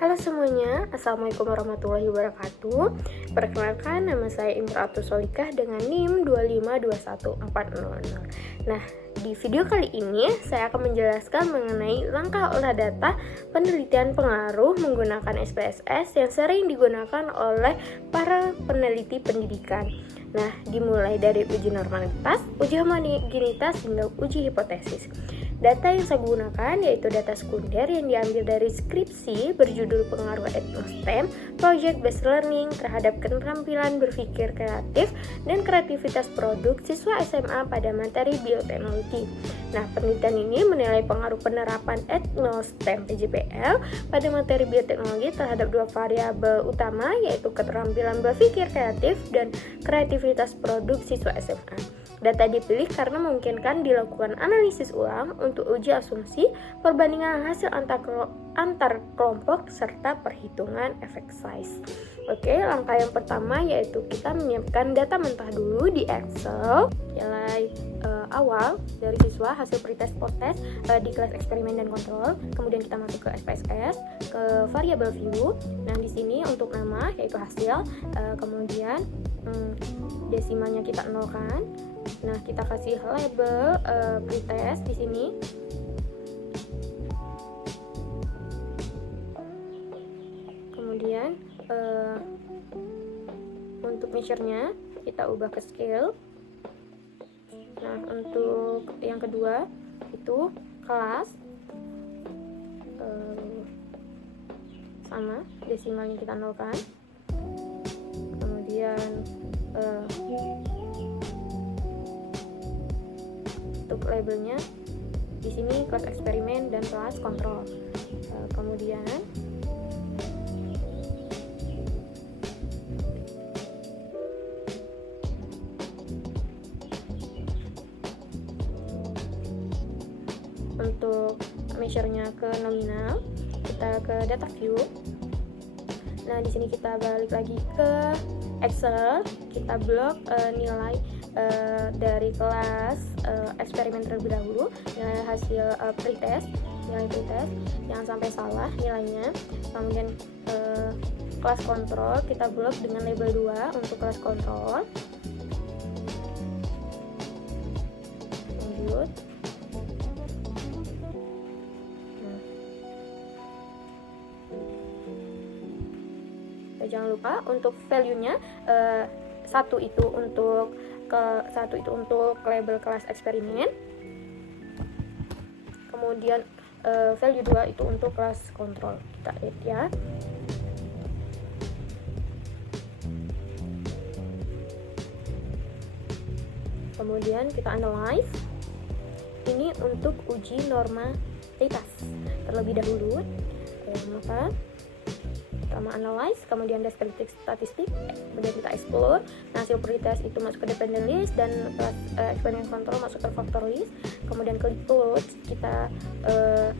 Halo semuanya, Assalamualaikum warahmatullahi wabarakatuh. Perkenalkan, nama saya Imratus Solikah dengan NIM 2521400. Nah, di video kali ini saya akan menjelaskan mengenai langkah olah data penelitian pengaruh menggunakan SPSS yang sering digunakan oleh para peneliti pendidikan. Nah, dimulai dari uji normalitas, uji homogenitas, hingga uji hipotesis. Data yang saya gunakan yaitu data sekunder yang diambil dari skripsi berjudul Pengaruh Etnostem Project Based Learning terhadap keterampilan berpikir kreatif dan kreativitas produk siswa SMA pada materi bioteknologi. Nah, penelitian ini menilai pengaruh penerapan Etnostem PJPL pada materi bioteknologi terhadap dua variabel utama yaitu keterampilan berpikir kreatif dan kreativitas produk siswa SMA. Data dipilih karena memungkinkan dilakukan analisis ulang untuk uji asumsi, perbandingan hasil antar kelompok, serta perhitungan efek size. Oke, langkah yang pertama yaitu kita menyiapkan data mentah dulu di Excel. Nilai awal dari siswa, hasil pretest post-test di kelas eksperimen dan kontrol. Kemudian kita masuk ke SPSS, ke variabel view. Nah, di sini untuk nama yaitu hasil, kemudian desimalnya kita nolkan. Nah, kita kasih label pretest di sini. Kemudian untuk measure-nya kita ubah ke scale. Nah, untuk yang kedua itu kelas sama, desimalnya kita nolkan. Kemudian untuk labelnya di sini kelas eksperimen dan kelas kontrol. Kemudian untuk measure-nya ke nominal, kita ke data view. Nah, di sini kita balik lagi ke Excel, kita blok nilai dari kelas eksperimen terlebih dahulu, nilai hasil pretest, jangan sampai salah nilainya. Kemudian kelas kontrol kita blok dengan label 2 untuk kelas kontrol. Lanjut. Jangan lupa untuk value-nya satu itu untuk label kelas eksperimen, kemudian value 2 itu untuk kelas kontrol. Kita add ya. Kemudian kita analyze. Ini untuk uji normalitas terlebih dahulu. Maka pertama analyze, kemudian descriptive statistik, kemudian kita explore. Nah, hasil pretest itu masuk ke dependent list dan kelas eksperimen kontrol masuk ke factor list. Kemudian klik plot, kita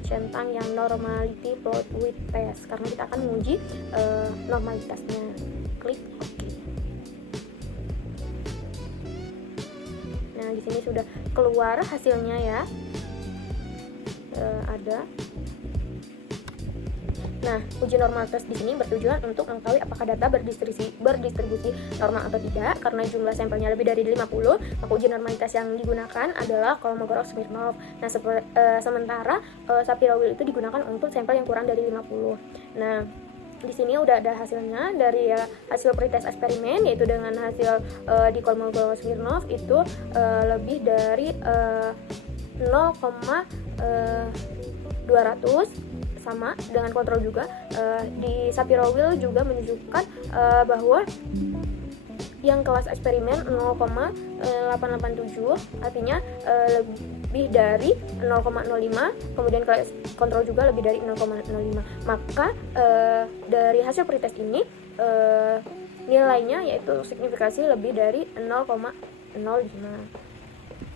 centang yang normality plot with test karena kita akan menguji normalitasnya. Klik OK. Nah, di sini sudah keluar hasilnya ya. Ada. Nah, uji normalitas di sini bertujuan untuk mengetahui apakah data berdistribusi normal atau tidak. Karena jumlah sampelnya lebih dari 50, maka uji normalitas yang digunakan adalah Kolmogorov-Smirnov. Nah, sementara Shapiro-Wilk itu digunakan untuk sampel yang kurang dari 50. Nah, di sini udah ada hasilnya dari hasil pretest eksperimen, yaitu dengan hasil di Kolmogorov-Smirnov itu lebih dari 0,200, sama dengan kontrol juga. Di Shapiro-Wilk juga menunjukkan bahwa yang kelas eksperimen 0,887, artinya lebih dari 0,05, kemudian kelas kontrol juga lebih dari 0,05. Maka dari hasil pretest ini nilainya yaitu signifikasi lebih dari 0,05.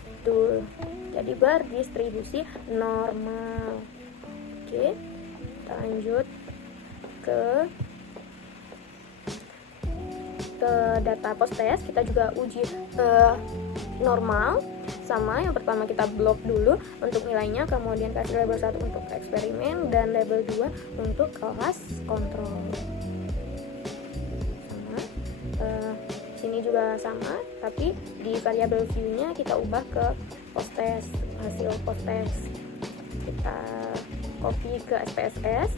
Betul. Jadi berdistribusi normal. Oke. Kita lanjut ke data post test. Kita juga uji normal. sama. Yang pertama kita blok dulu untuk nilainya, kemudian kasih label 1 untuk eksperimen dan label 2 untuk kelas kontrol. Sama. Sini juga sama, tapi di variabel view-nya kita ubah ke post test, hasil post test. Kita copy ke SPSS.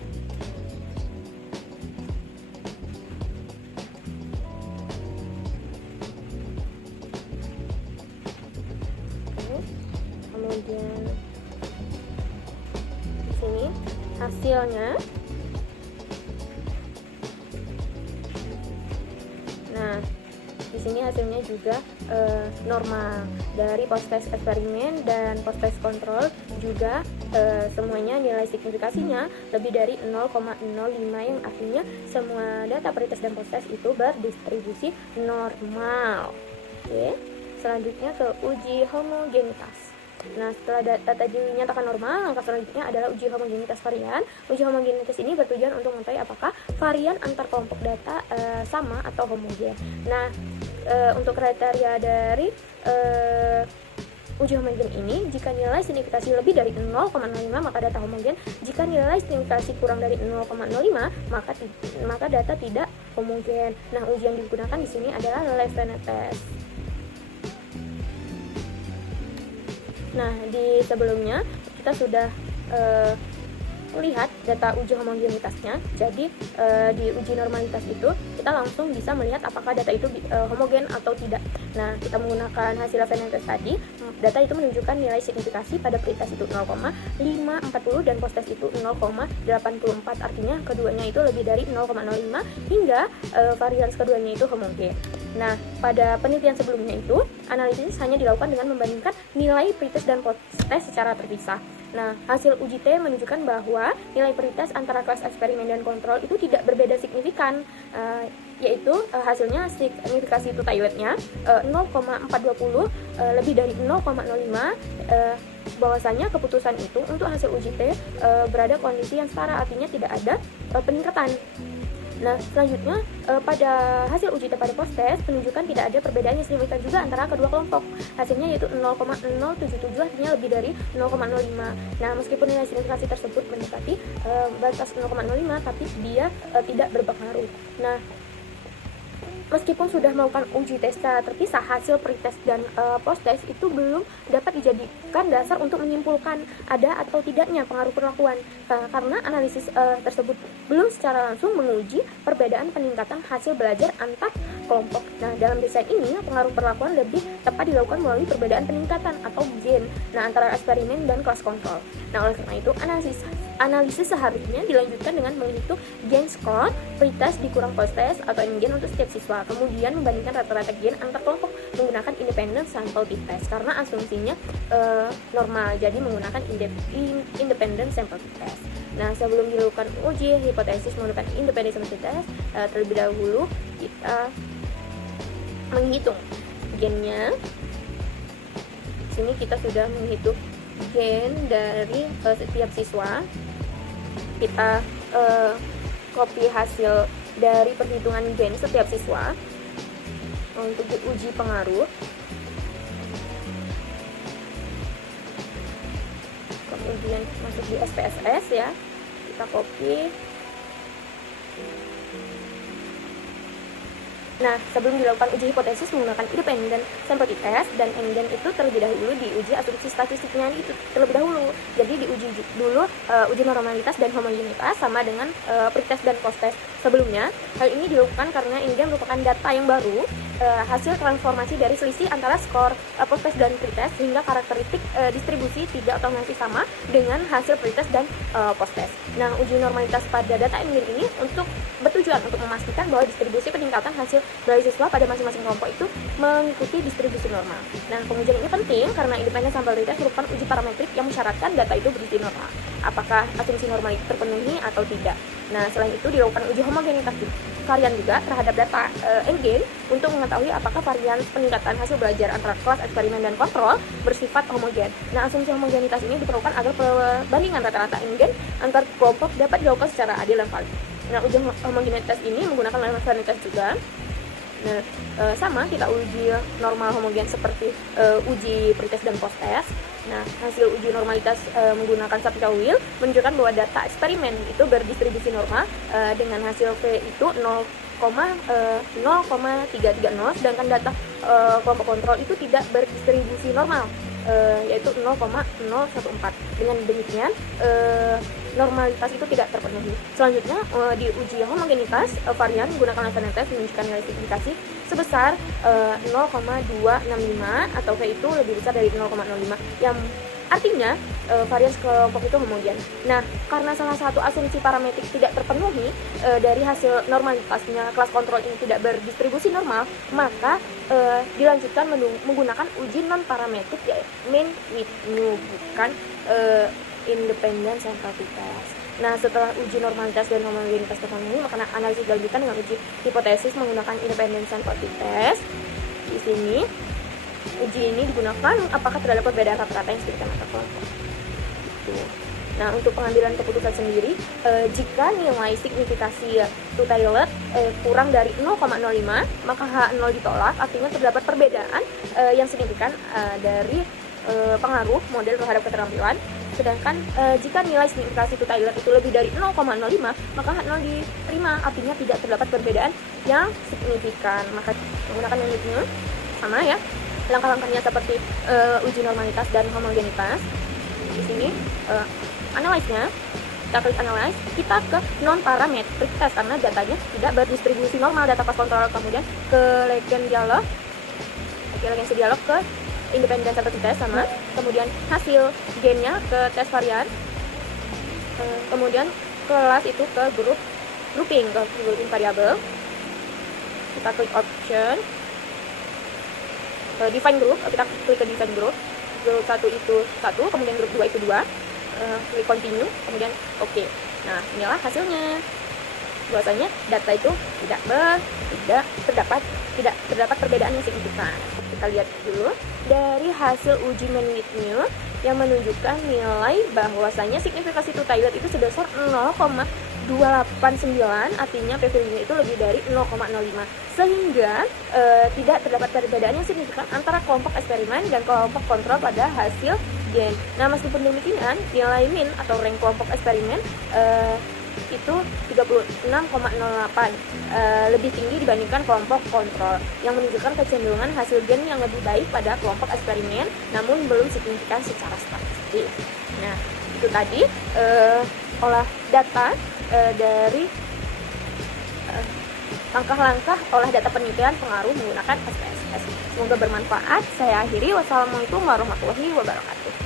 Kemudian di sini hasilnya. Nah, di sini hasilnya juga normal dari post test eksperimen dan post test kontrol juga semuanya nilai signifikasinya lebih dari 0,05, yang artinya semua data pretest dan post test itu berdistribusi normal. Oke, selanjutnya ke uji homogenitas. Nah, setelah data dinyatakan normal, langkah selanjutnya adalah uji homogenitas varian. Uji homogenitas ini bertujuan untuk mengetahui apakah varian antar kelompok data sama atau homogen. Nah, untuk kriteria dari uji homogen ini, jika nilai signifikasi lebih dari 0,05 maka data homogen. Jika nilai signifikasi kurang dari 0,05 maka data tidak homogen. Nah, uji yang digunakan di sini adalah Levene test. Nah, di sebelumnya kita sudah lihat data uji homogenitasnya. Jadi di uji normalitas itu kita langsung bisa melihat apakah data itu homogen atau tidak. Nah, kita menggunakan hasil Levene test tadi, data itu menunjukkan nilai signifikasi pada pretest itu 0,540 dan post test itu 0,84. Artinya keduanya itu lebih dari 0,05 hingga varians keduanya itu homogen. Nah, pada penelitian sebelumnya itu analisis hanya dilakukan dengan membandingkan nilai pretest dan post test secara terpisah. Nah, hasil uji T menunjukkan bahwa nilai pretest antara kelas eksperimen dan kontrol itu tidak berbeda signifikan, yaitu hasilnya signifikasi itu weight-nya 0,420 lebih dari 0,05. Bahwasanya keputusan itu untuk hasil uji T berada kondisi yang setara, artinya tidak ada peningkatan. Nah, selanjutnya pada hasil uji T pada post test menunjukkan tidak ada perbedaan yang signifikan juga antara kedua kelompok. Hasilnya yaitu 0,077, artinya lebih dari 0,05. Nah, meskipun nilai signifikasi tersebut mendekati batas 0,05, tapi dia tidak berpengaruh. Nah, meskipun sudah melakukan uji tes secara terpisah, hasil pretest dan post test itu belum dapat dijadikan dasar untuk menyimpulkan ada atau tidaknya pengaruh perlakuan, karena analisis tersebut belum secara langsung menguji perbedaan peningkatan hasil belajar antar kelompok. Nah, dalam desain ini pengaruh perlakuan lebih tepat dilakukan melalui perbedaan peningkatan atau gain, antara eksperimen dan kelas kontrol. Nah, oleh karena itu analisis seharusnya dilanjutkan dengan menghitung gain score pretest dikurang post test atau gain untuk setiap siswa, kemudian membandingkan rata-rata gain antar kelompok menggunakan independent sample t-test karena asumsinya normal, jadi menggunakan independent sample t-test. Nah, sebelum dilakukan uji hipotesis menggunakan independent sample t-test, terlebih dahulu kita menghitung gainnya. Sini kita sudah menghitung gain dari setiap siswa. Kita copy hasil dari perhitungan gain setiap siswa untuk diuji pengaruh. Kemudian masuk di SPSS ya, kita copy. Nah, sebelum dilakukan uji hipotesis menggunakan independent sample t-test dan NGAN itu terlebih dahulu diuji asumsi statistiknya itu terlebih dahulu. Jadi diuji dulu uji normalitas dan homogenitas sama dengan pretest dan post test sebelumnya. Hal ini dilakukan karena NGAN merupakan data yang baru, hasil transformasi dari selisih antara skor post test dan pretest hingga karakteristik distribusi tidak otomatis sama dengan hasil pretest dan post test. Nah, uji normalitas pada data NGAN ini bertujuan untuk memastikan bahwa distribusi peningkatan hasil dari siswa pada masing-masing kelompok itu mengikuti distribusi normal. Nah, pengujian ini penting karena independent sample t-test merupakan uji parametrik yang mensyaratkan data itu berisi normal. Apakah asumsi normal itu terpenuhi atau tidak. Nah, selain itu dilakukan uji homogenitas varian juga terhadap data NGAN untuk mengetahui apakah varian peningkatan hasil belajar antara kelas eksperimen dan kontrol bersifat homogen. Nah, asumsi homogenitas ini diperlukan agar perbandingan rata-rata NGAN antar kelompok dapat dilakukan secara adil dan valid. Nah, uji homogenitas ini menggunakan Levene test juga. Nah, sama kita uji normal homogen seperti uji pretest dan posttest. Nah, hasil uji normalitas menggunakan subcauyil menunjukkan bahwa data eksperimen itu berdistribusi normal dengan hasil V itu 0,330, sedangkan data kelompok kontrol itu tidak berdistribusi normal, yaitu 0,014. Dengan demikian normalitas itu tidak terpenuhi. Selanjutnya di uji homogenitas varian menggunakan Lantern test menunjukkan nilai signifikasi sebesar 0,265 atau V itu lebih besar dari 0,05, yang artinya varian sekelompok itu homogen. Nah, karena salah satu asumsi parametrik tidak terpenuhi dari hasil normalitasnya kelas kontrol ini tidak berdistribusi normal, maka dilanjutkan menggunakan uji non parametrik, yaitu mean with mu, bukan independent central t-test. Nah, setelah uji normalitas dan homogenitas terpenuhi, maka analisis dilanjutkan dengan uji hipotesis menggunakan independent central t-test. Di sini uji ini digunakan apakah terdapat perbedaan rata-rata yang signifikan antar kelompok. Nah, untuk pengambilan keputusan sendiri, jika nilai signifikasi two-tailored kurang dari 0,05, maka H0 ditolak, artinya terdapat perbedaan yang signifikan dari pengaruh model terhadap keterampilan. Sedangkan jika nilai signifikasi two-tailored itu lebih dari 0,05, maka H0 diterima, artinya tidak terdapat perbedaan yang signifikan. Maka menggunakan unitnya sama ya. Langkah-langkahnya seperti uji normalitas dan homogenitas. Di sini analyze-nya, kita klik analyze, kita ke non parametric test karena datanya tidak berdistribusi normal, data pas kontrol, kemudian ke legend dialog, ke independent central test sama, kemudian hasil gainnya ke tes varian, kemudian kelas itu ke grouping variabel. Kita klik option, define group, kita klik ke define group 1 itu 1, kemudian grup 2 itu 2, klik continue, kemudian oke. Nah, inilah hasilnya. Bahwasanya data itu tidak terdapat perbedaan yang signifikan. Kita lihat dulu dari hasil uji mean-with-mu yang menunjukkan nilai bahwasanya signifikasi two-tailored itu sebesar 0,289, artinya PV-nya itu lebih dari 0,05, sehingga tidak terdapat perbedaan yang signifikan antara kelompok eksperimen dan kelompok kontrol pada hasil gain. Nah, meskipun demikian, nilai min atau rank kelompok eksperimen itu 36,08, lebih tinggi dibandingkan kelompok kontrol, yang menunjukkan kecenderungan hasil gain yang lebih baik pada kelompok eksperimen, namun belum signifikan secara statistik. Nah, itu tadi olah data dari langkah-langkah olah data penelitian pengaruh menggunakan SPSS. Semoga bermanfaat. Saya akhiri. Wassalamualaikum warahmatullahi wabarakatuh.